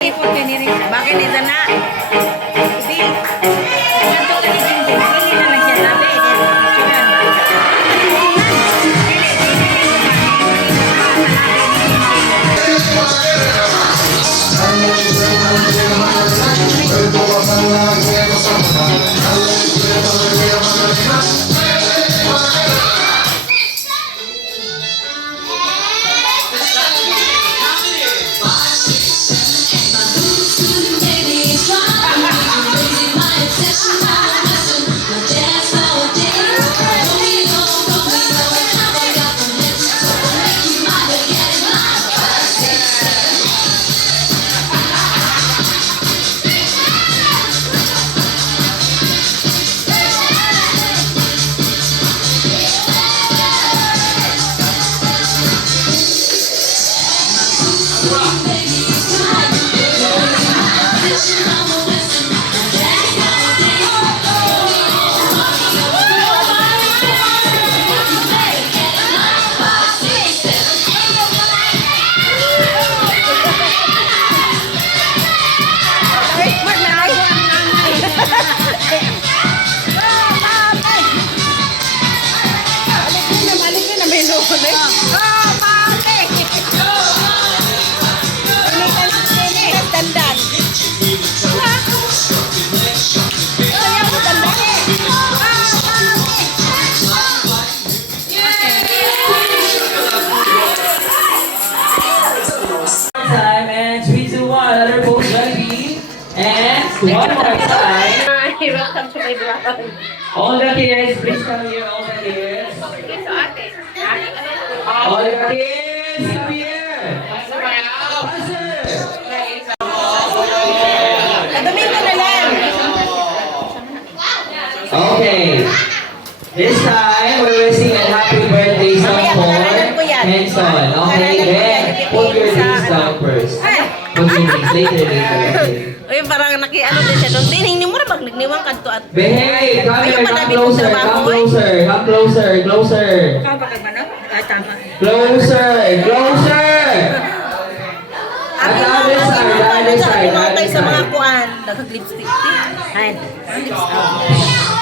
Ipon ka ni Risa. Bakit nito na? Hindi. Ganito ka ni Jinjin. Hindi na lang siya sabi. One more time. Welcome to my vlog. All the kids, please come here. All the kids. All the kids, come here. Domingo na lang. Okay. This time, we will sing a happy birthday song for Henson. Okay, then put your knees down first. Put your knees later. Uy, parang naki-ano din siya doon. Tining mo na pag nagniwang kanto at... Behave! Come here, come closer, come closer, come closer, closer. Kapag ano? Ah, tama. Closer, closer! At the other side, the other side, the other sa mga side. kuan. Nagag-lipstick. Ayan.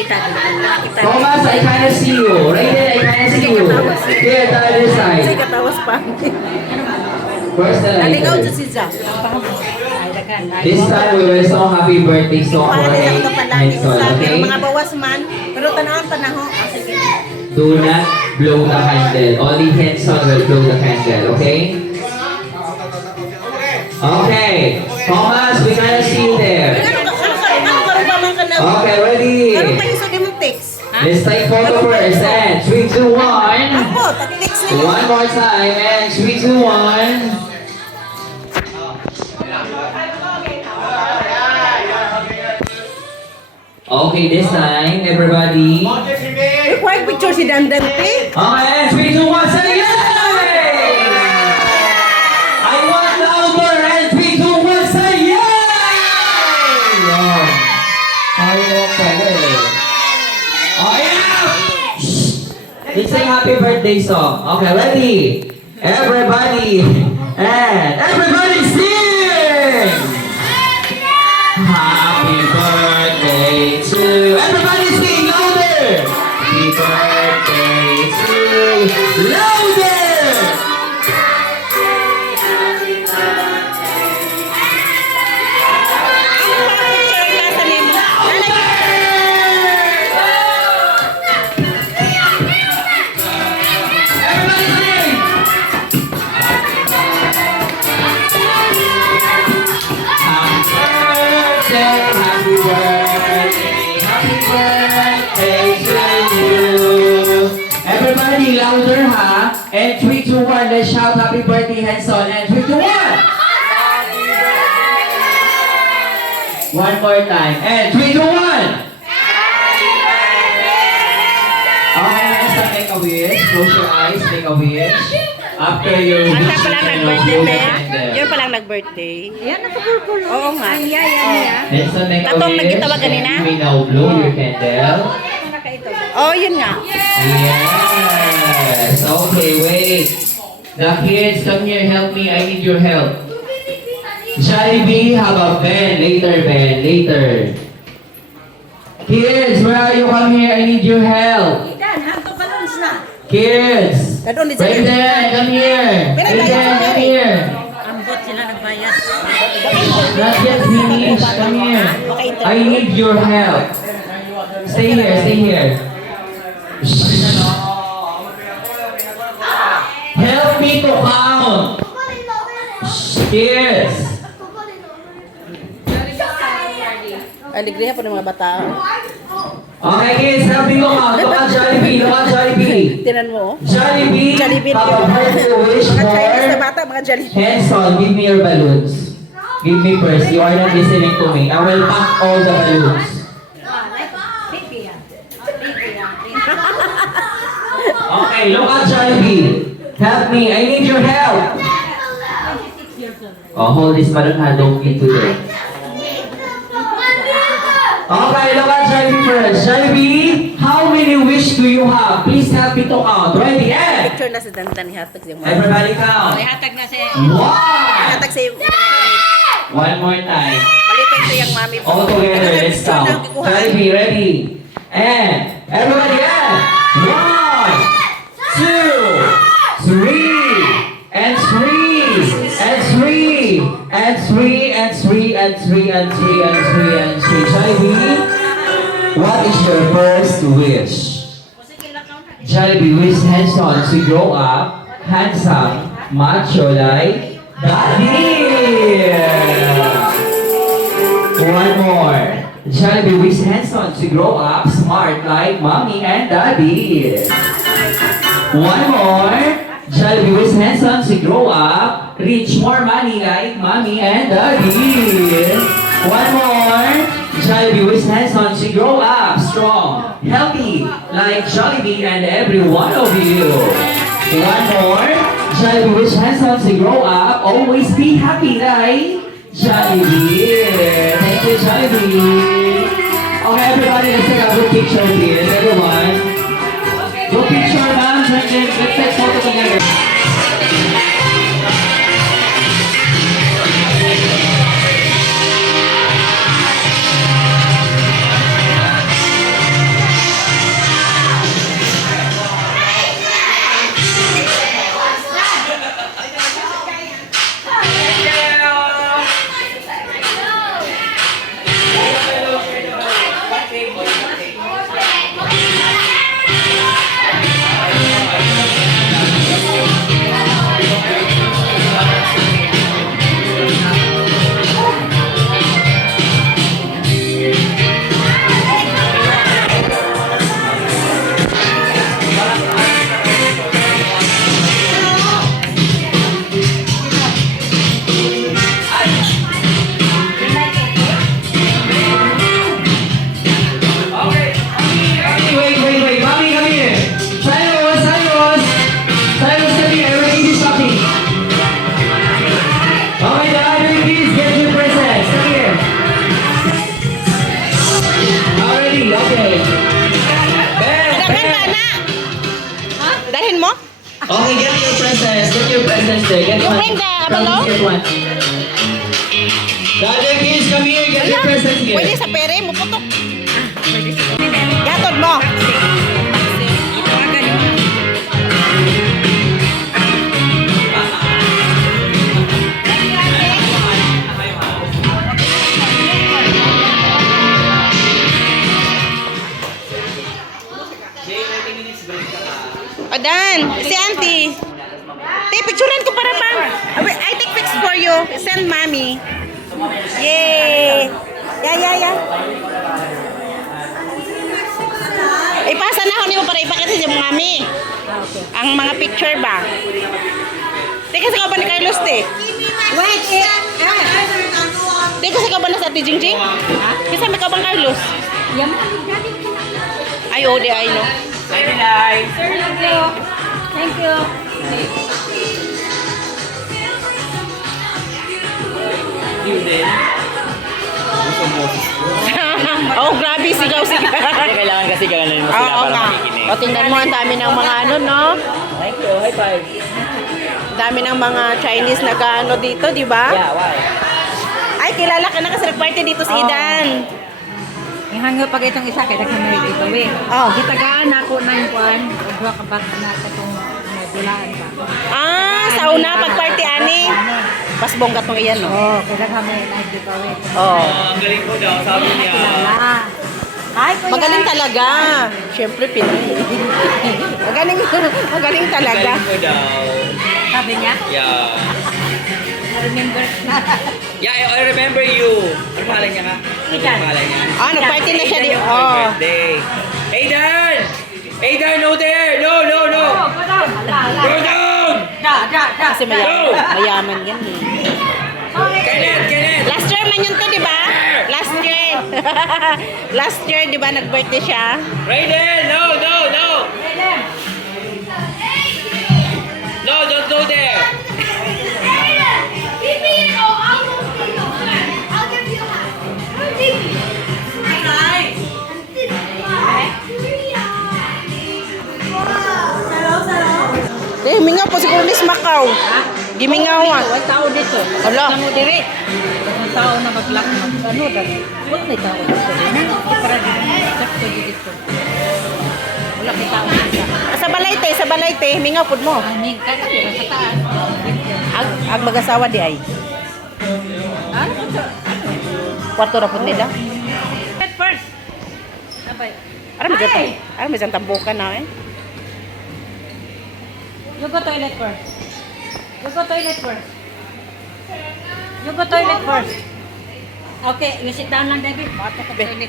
Kita kita. Thomas, I kinda see you. Right there, I kinda see you. Here, the other Kasi side. katawas pa. Where's the Nalingaw lighter? dyan si Zach. This time, we will song happy birthday song for Henson, okay? Mga bawas man. Pero tanawan panaho. Sige. Do not blow the candle. Only Henson will blow the candle, okay? Okay. Thomas, we kinda see you there. Ano karubaman ka na? Okay, ready? Ano pa yung sugay mong text? Let's take photo first. And 3, 2, 1. Ako, text na yun. One more time. And 3, 2, 1. Okay, this time, everybody. Required picture si Dandan, P. Okay, 3, 2, 1, say yay! I want louder, and 3, 2, 1, say yay! Wow. Ayaw pala eh. Oh, yeah! Let's sing happy birthday song. Okay, ready? Everybody! And everybody sing! Happy birthday to... Everybody sing louder! Happy birthday to... Louder! Everybody sing! Happy birthday, happy birthday to you. Everybody louder, ha? And 3, 2, 1, let's shout happy birthday, Henson. And 3, 2, 1. One more time. And 3, 2, 1. Okay, Henson, make a wish. Close your eyes, make a wish. After your wish, Asa palang nag-birthday, blow the Pe? candle. Yun palang nag-birthday. Yan, napapurpulo. Oo nga. Henson, make a Tatong wish. nagkitawa kanina? And we now blow your candle. Oh, yun nga. Yes. Okay, wait. The kids, come here, help me. I need your help. Jollibee, how about Ben? Later, Ben. Later. Kids, where are you? Come here. I need your help. Ikan, hanto balons na. Kids. Kadon di Brayden, come here. Brayden, come here. Ambot sila nagbayad. Not yet finished. Come here. I need your help. Stay here. Stay here. Help me to count. Kids. Alegria po ng mga bata. Okay, kids, help me to count. Look at Jollibee. Look at Jollibee. Tinan mo. Jollibee. Jollibee. Have a birthday wish Mga Chinese na for bata, mga Jollibee. Henson. Give me your balloons. Give me first. You are not listening to me. I will pack all the balloons. Okay, look at Jollibee. Help me. I need your help. Oh, hold this balloon ha. Don't get to them. Okay, look at Jollibee first. Jollibee, how many wish do you have? Please help me to count. Ready, and Picture na si Dandan hatag siya. everybody count. May hatag na si... One. Hatag sa yung mami. One more time. Malipay sa yung mami. All together, let's count. Jollibee, ready. And everybody, and 1, 2, 3, and 3, and 3, and 3, and 3, and 3, and 3, and 3, and 3. Jollibee, what is your first wish? Jollibee wish Henson to grow up handsome, macho like Daddy. One more. Jollibee wish Henson to grow up smart like Mommy and Daddy. One more. Jollibee wish Henson to grow up rich more money like Mommy and Daddy. One more. Jollibee wish Henson to grow up strong, healthy like Jollibee and every one of you. One more. Jollibee wish Henson to grow up always be happy like Jollibee. Thank you, Jollibee. Okay, everybody, let's take a group picture, please. Everyone. Group picture, ma'am. Let's take photo together. Wait. Mommy, come here. Cyrus, come here. Everybody do something. Okay, the other kids, get your presents. Come here. Already, okay. Ben, Dalhin mo? Okay, get your presents. Get your presents there. Get You one. bring the Promise, balloon? get one. The other kids, come here. Get your presents here. Pwede sa pere mo putok. Gatod mo. Itawagan yung... Adan, si auntie. Take picturean ko para pang. I take pics for you. Send mommy. Yay! Yeah. Ipasa na ako nimo para ipakita sa mami. Ang mga picture ba? Teka sa kaban ni Carlos te. Wait, Teka sa kaban na sa Ate Jingjing. Kasi may kabang Carlos. Yan. Ay, oh, di ay no. Sir, thank you. Thank you. Oh, grabe, sigaw. Kailangan kasi gano'n mo sila Oo para nga. makikinig. O, tingnan mo, ang dami ng mga ano, no? Thank you. High five. Dami ng mga Chinese na gaano dito, di ba? Yeah, why? Ay, kilala ka na kasi nag-party dito si Idan. Yung hangyo pag itong isa, kaya kami dito eh. Oh. Gitagaan ako na yung kuhan. Pagwa ka ba na itong dulaan ba? Ah, sa una pag-party ani. Pas bonggat mo iyan, no? Oo, kaya kami na dito eh. Oh. Ang galing ko daw, sabi niya. Kilala. Ay, kuya. Magaling talaga. Siyempre, Pinoy. magaling talaga. Galing ko daw. Sabi niya, Yeah. remember na. Yeah, I remember you. Ano pangalan niya ka? Ano Idan. pangalan niya? Ah, nag-party na siya dito. Happy Oh. birthday. Aidan! Aidan, no there! No! Go down. Go down! Kasi mayaman yan eh. Kenneth! Last year man yun to, di ba? Last year. Last year, di ba, nag-birthday siya? Raiden! No! No, don't go there! Eh, mingaw po siguro ni Macau. Gimingaw ah. May tao dito. Hala. Namo dire. Ang tao na maglak ano dali. Wala may tao dito. Para dito dito. Wala may tao dito. Sa balay te, mingaw pud mo. Amin kaya pero sa taas. Ag mag-asawa di ay. Ano po to? Kwarto ra pud nila. At first. Sabay. Ara mo dyan tambukan na eh. You go toilet first. You go toilet first. You go toilet first. Okay, you sit down lang, Debbie. Bato ka toilet.